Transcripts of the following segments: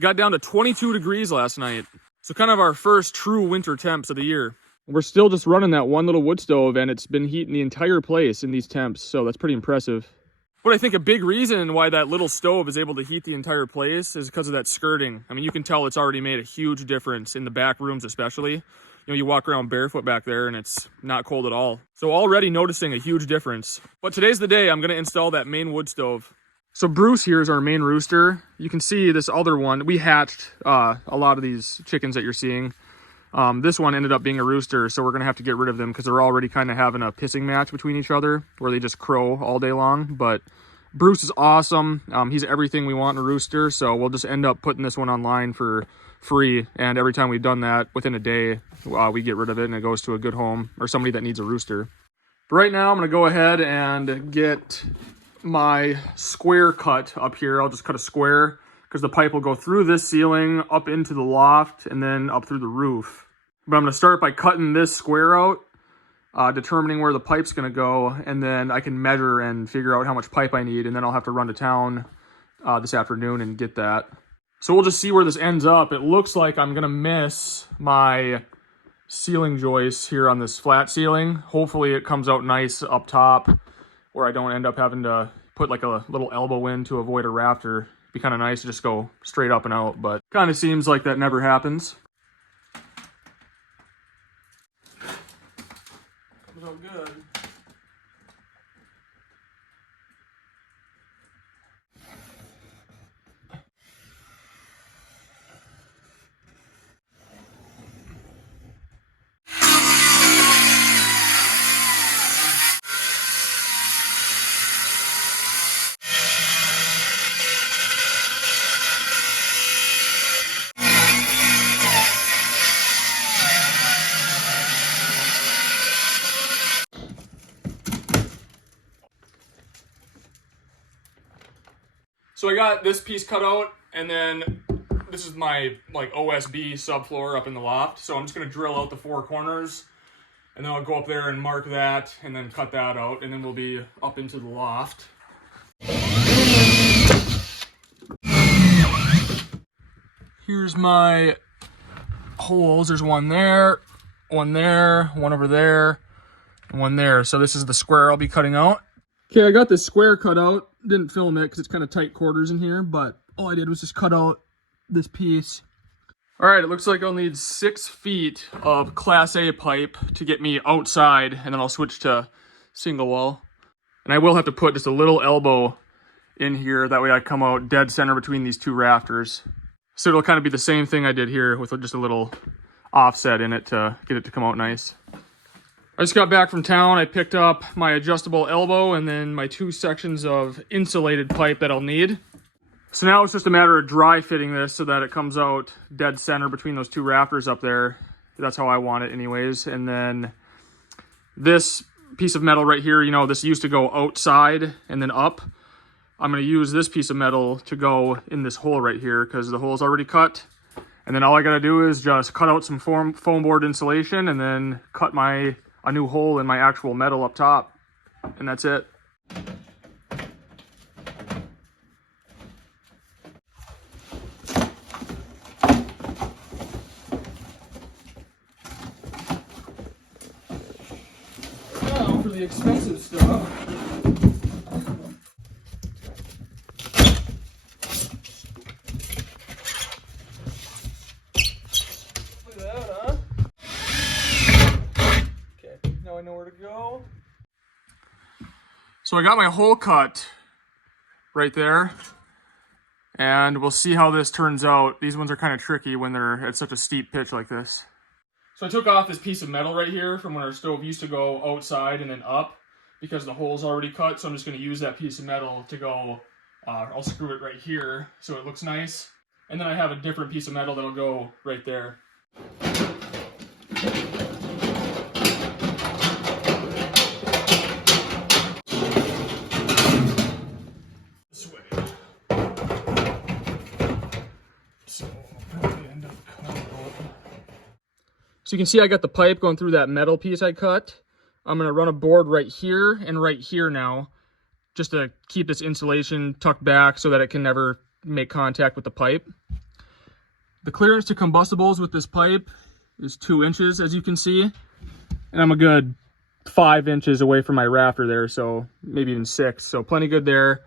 Got down to 22 degrees last night. So kind of our first true winter temps of the year. We're still just running that one little wood stove, and it's been heating the entire place in these temps, so that's pretty impressive. But I think a big reason why that little stove is able to heat the entire place is because of that skirting. I mean, you can tell it's already made a huge difference in the back rooms especially. You know, you walk around barefoot back there and it's not cold at all. So already noticing a huge difference. But today's the day I'm gonna install that main wood stove. So Bruce here is our main rooster. You can see this other one. We hatched a lot of these chickens that you're seeing. This one ended up being a rooster, so we're gonna have to get rid of them because they're already kind of having a pissing match between each other where they just crow all day long. But Bruce is awesome. He's everything we want in a rooster, so we'll just end up putting this one online for free, and every time we've done that, within a day, we get rid of it and it goes to a good home or somebody that needs a rooster. But right now, I'm gonna go ahead and get my square cut up here. I'll just cut a square because the pipe will go through this ceiling, up into the loft, and then up through the roof. But I'm gonna start by cutting this square out, determining where the pipe's gonna go, and then I can measure and figure out how much pipe I need, and then I'll have to run to town this afternoon and get that. So we'll just see where this ends up. It looks like I'm gonna miss my ceiling joist here on this flat ceiling. Hopefully it comes out nice up top where I don't end up having to put like a little elbow in to avoid a rafter. It'd be kind of nice to just go straight up and out, but kind of seems like that never happens. Comes out good. So I got this piece cut out, and then this is my like OSB subfloor up in the loft. So I'm just gonna drill out the 4 corners, and then I'll go up there and mark that, and then cut that out, and then we'll be up into the loft. Here's my holes. There's one there, one over there, and one there. So this is the square I'll be cutting out. Okay, I got this square cut out. Didn't film it because it's kind of tight quarters in here, but all I did was just cut out this piece. All right, it looks like I'll need 6 feet of Class A pipe to get me outside, and then I'll switch to single wall. And I will have to put just a little elbow in here. That way I come out dead center between these 2 rafters. So it'll kind of be the same thing I did here with just a little offset in it to get it to come out nice. I just got back from town. I picked up my adjustable elbow and then my 2 sections of insulated pipe that I'll need. So now it's just a matter of dry fitting this so that it comes out dead center between those 2 rafters up there. That's how I want it anyways. And then this piece of metal right here, you know, this used to go outside and then up. I'm gonna use this piece of metal to go in this hole right here because the hole's already cut. And then all I gotta do is just cut out some foam board insulation and then cut a new hole in my actual metal up top, and that's it. Now for the expensive stuff. I know where to go. So I got my hole cut right there, and we'll see how this turns out. These ones are kind of tricky when they're at such a steep pitch like this. So I took off this piece of metal right here from when our stove used to go outside and then up because the hole's already cut. So I'm just going to use that piece of metal to go, I'll screw it right here so it looks nice. And then I have a different piece of metal that'll go right there. So you can see I got the pipe going through that metal piece I cut. I'm gonna run a board right here and right here now, just to keep this insulation tucked back so that it can never make contact with the pipe. The clearance to combustibles with this pipe is 2 inches, as you can see. And I'm a good 5 inches away from my rafter there, so maybe even 6. So plenty good there.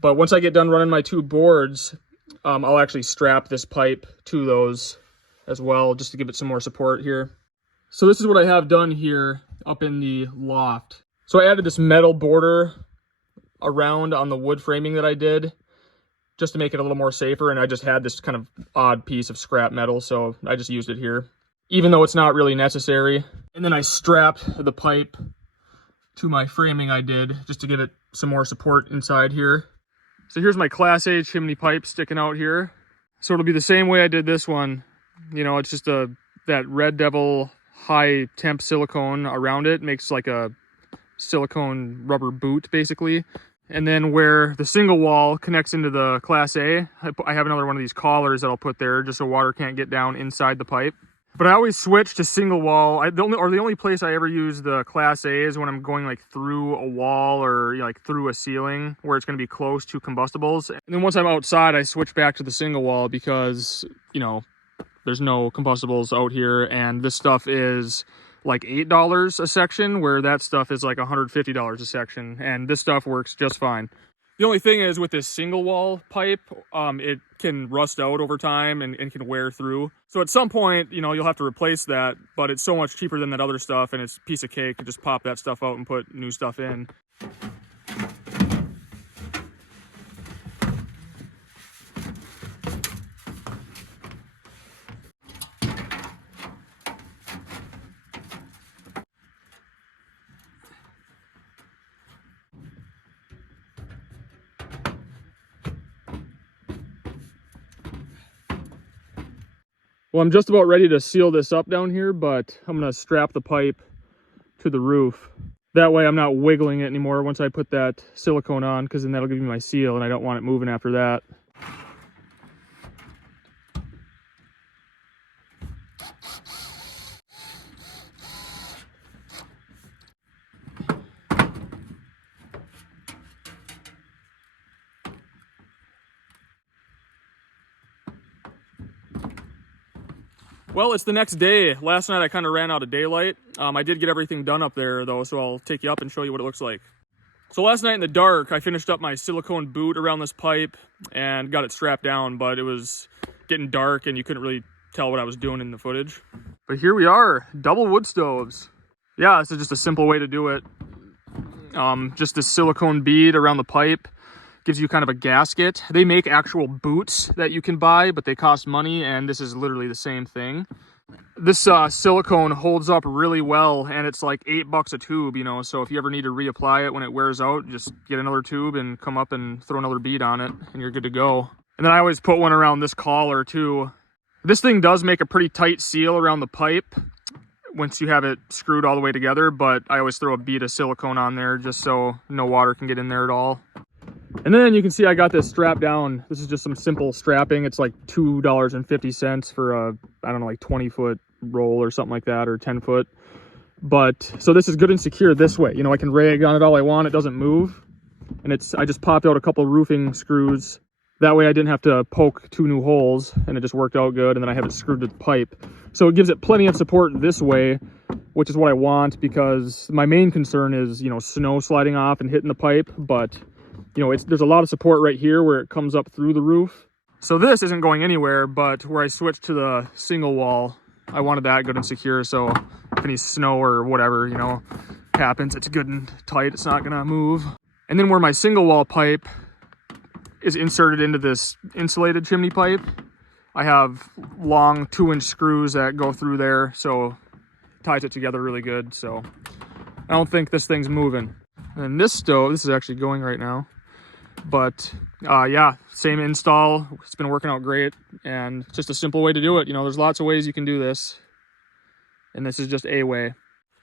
But once I get done running my 2 boards, I'll actually strap this pipe to those as well, just to give it some more support here. So this is what I have done here up in the loft. So I added this metal border around on the wood framing that I did, just to make it a little more safer, and I just had this kind of odd piece of scrap metal, so I just used it here, even though it's not really necessary. And then I strapped the pipe to my framing I did, just to give it some more support inside here. So here's my Class A chimney pipe sticking out here. So it'll be the same way I did this one. You know, it's just that Red Devil high temp silicone around it, makes like a silicone rubber boot basically. And then where the single wall connects into the Class A, I have another one of these collars that I'll put there just so water can't get down inside the pipe. But I always switch to single wall. The only place I ever use the Class A is when I'm going like through a wall or like through a ceiling where it's going to be close to combustibles. And then once I'm outside, I switch back to the single wall because, you know, there's no combustibles out here, and this stuff is like $8 a section, where that stuff is like $150 a section, and this stuff works just fine. The only thing is with this single wall pipe, it can rust out over time and can wear through. So at some point, you know, you'll have to replace that, but it's so much cheaper than that other stuff, and it's a piece of cake to just pop that stuff out and put new stuff in. Well, I'm just about ready to seal this up down here, but I'm going to strap the pipe to the roof. That way I'm not wiggling it anymore once I put that silicone on, because then that'll give me my seal, and I don't want it moving after that. Well, it's the next day. Last night I kind of ran out of daylight. I did get everything done up there though, so I'll take you up and show you what it looks like. So last night in the dark, I finished up my silicone boot around this pipe and got it strapped down, but it was getting dark and you couldn't really tell what I was doing in the footage. But here we are, double wood stoves. Yeah, this is just a simple way to do it. Just this silicone bead around the pipe. Gives you kind of a gasket. They make actual boots that you can buy, but they cost money, and this is literally the same thing. This silicone holds up really well, and it's like $8 a tube, you know, so if you ever need to reapply it when it wears out, just get another tube and come up and throw another bead on it, and you're good to go. And then I always put one around this collar too. This thing does make a pretty tight seal around the pipe once you have it screwed all the way together, but I always throw a bead of silicone on there just so no water can get in there at all. And then you can see I got this strapped down. This is just some simple strapping. It's like $2.50 for a, I don't know, like 20-foot roll or something like that, or 10-foot. But so this is good and secure this way. You know, I can rag on it all I want. It doesn't move. And I just popped out a couple of roofing screws. That way I didn't have to poke 2 new holes, and it just worked out good. And then I have it screwed to the pipe. So it gives it plenty of support this way, which is what I want, because my main concern is, you know, snow sliding off and hitting the pipe. But you know, there's a lot of support right here where it comes up through the roof. So this isn't going anywhere, but where I switched to the single wall, I wanted that good and secure, so if any snow or whatever, you know, happens, it's good and tight, it's not gonna move. And then where my single wall pipe is inserted into this insulated chimney pipe, I have long 2-inch screws that go through there, so it ties it together really good. So I don't think this thing's moving. And this stove, this is actually going right now. But yeah, same install. It's been working out great, and it's just a simple way to do it. You know, there's lots of ways you can do this, and this is just a way.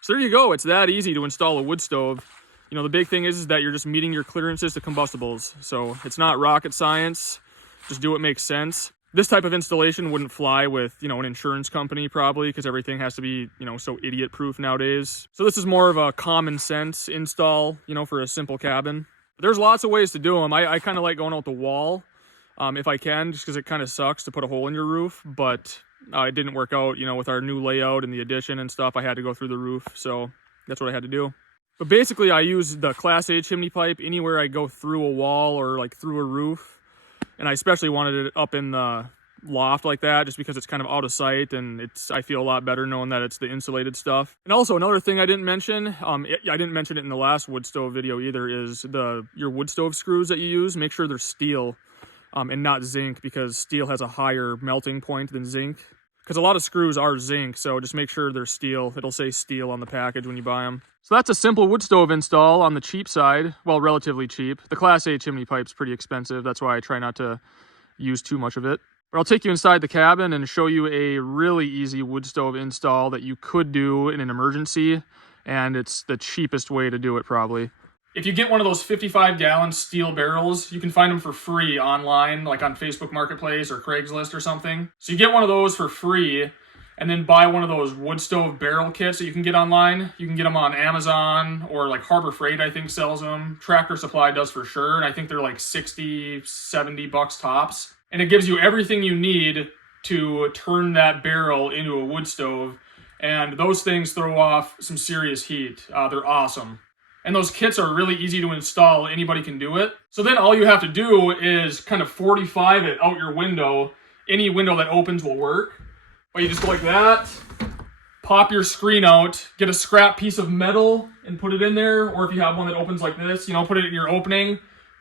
So there you go. It's that easy to install a wood stove. You know, the big thing is that you're just meeting your clearances to combustibles. So it's not rocket science. Just do what makes sense. This type of installation wouldn't fly with, you know, an insurance company probably, because everything has to be, you know, so idiot proof nowadays. So this is more of a common sense install, you know, for a simple cabin. There's lots of ways to do them. I kind of like going out the wall. if I can, just because it kind of sucks to put a hole in your roof, but it didn't work out, you know, with our new layout and the addition and stuff. I had to go through the roof, so that's what I had to do. But basically, I use the Class A chimney pipe anywhere I go through a wall or like through a roof, and I especially wanted it up in the loft like that, just because it's kind of out of sight, and I feel a lot better knowing that it's the insulated stuff. And also another thing I didn't mention, I didn't mention it in the last wood stove video either, is your wood stove screws that you use, make sure they're steel and not zinc, because steel has a higher melting point than zinc. Because a lot of screws are zinc, so just make sure they're steel. It'll say steel on the package when you buy them. So that's a simple wood stove install on the cheap side. Well, relatively cheap. The Class A chimney pipe's pretty expensive. That's why I try not to use too much of it. But I'll take you inside the cabin and show you a really easy wood stove install that you could do in an emergency. And it's the cheapest way to do it, probably. If you get one of those 55-gallon steel barrels, you can find them for free online, like on Facebook Marketplace or Craigslist or something. So you get one of those for free, and then buy one of those wood stove barrel kits that you can get online. You can get them on Amazon, or like Harbor Freight, I think, sells them. Tractor Supply does for sure, and I think they're like 60, 70 bucks tops. And it gives you everything you need to turn that barrel into a wood stove. And those things throw off some serious heat. They're awesome. And those kits are really easy to install. Anybody can do it. So then all you have to do is kind of 45 it out your window. Any window that opens will work. But you just go like that, pop your screen out, get a scrap piece of metal and put it in there. Or if you have one that opens like this, you know, put it in your opening,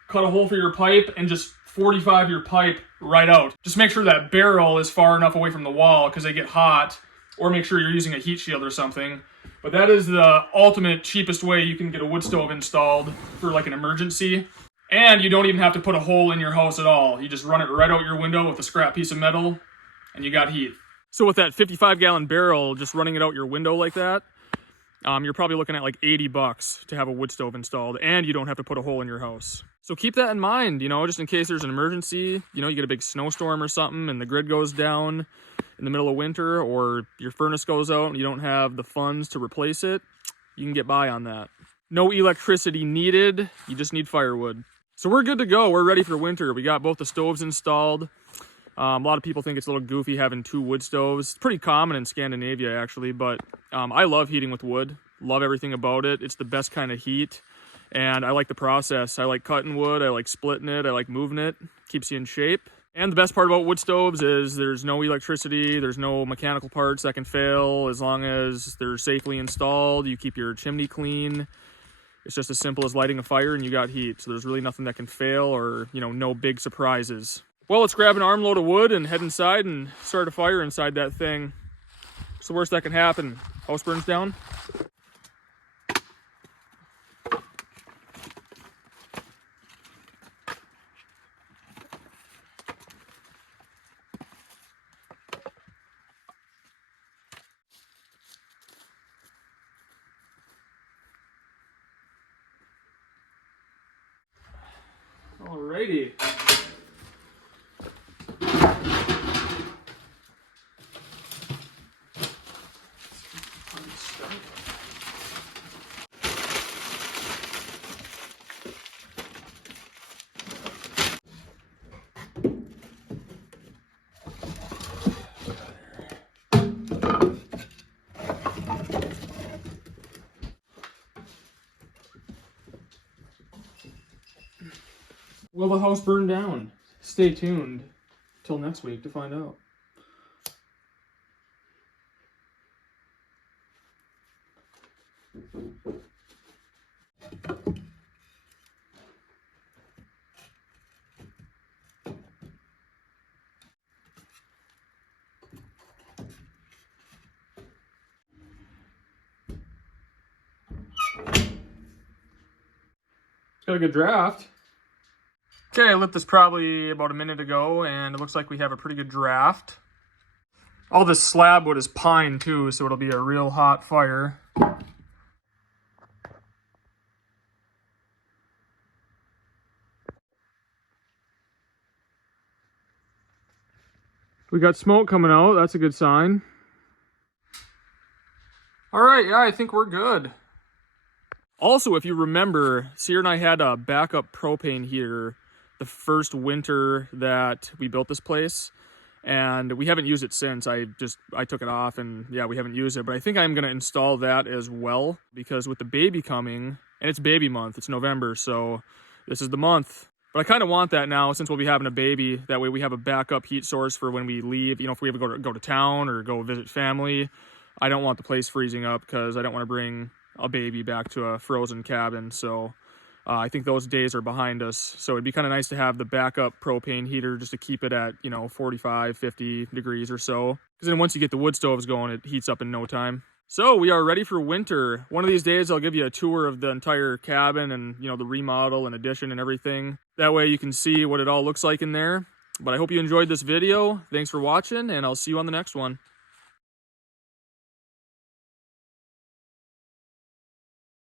cut a hole for your pipe, and just 45 your pipe right out. Just make sure that barrel is far enough away from the wall because they get hot, or make sure you're using a heat shield or something. But that is the ultimate cheapest way you can get a wood stove installed for like an emergency. And you don't even have to put a hole in your house at all. You just run it right out your window with a scrap piece of metal and you got heat. So with that 55-gallon barrel, just running it out your window like that, you're probably looking at like 80 bucks to have a wood stove installed, and you don't have to put a hole in your house. So keep that in mind, you know, just in case there's an emergency, you know, you get a big snowstorm or something and the grid goes down in the middle of winter, or your furnace goes out and you don't have the funds to replace it, you can get by on that. No electricity needed, you just need firewood. So we're good to go, we're ready for winter. We got both the stoves installed. A lot of people think it's a little goofy having two wood stoves. It's pretty common in Scandinavia, actually, but I love heating with wood. Love everything about it. It's the best kind of heat, and I like the process. I like cutting wood, I like splitting it, I like moving it. Keeps you in shape. And the best part about wood stoves is there's no electricity, there's no mechanical parts that can fail. As long as they're safely installed, you keep your chimney clean. It's just as simple as lighting a fire and you got heat. So there's really nothing that can fail, or, you know, no big surprises. Well, let's grab an armload of wood and head inside and start a fire inside that thing. What's the worst that can happen? House burns down? Alrighty. Will the house burn down? Stay tuned till next week to find out. Got a good draft. Okay, I lit this probably about a minute ago, and it looks like we have a pretty good draft. All this slab wood is pine too, so it'll be a real hot fire. We got smoke coming out, that's a good sign. All right, yeah, I think we're good. Also, if you remember, Sierra and I had a backup propane heater the first winter that we built this place, and we haven't used it since. I took it off, and yeah, we haven't used it, but I think I'm going to install that as well, because with the baby coming, and it's baby month, it's November, so this is the month. But I kind of want that now, since we'll be having a baby. That way we have a backup heat source for when we leave. You know, if we ever go to town or go visit family, I don't want the place freezing up, because I don't want to bring a baby back to a frozen cabin. So I think those days are behind us. So it'd be kind of nice to have the backup propane heater just to keep it at, you know, 45, 50 degrees or so. Because then once you get the wood stoves going, it heats up in no time. So we are ready for winter. One of these days I'll give you a tour of the entire cabin and, you know, the remodel and addition and everything. That way you can see what it all looks like in there. But I hope you enjoyed this video. Thanks for watching, and I'll see you on the next one.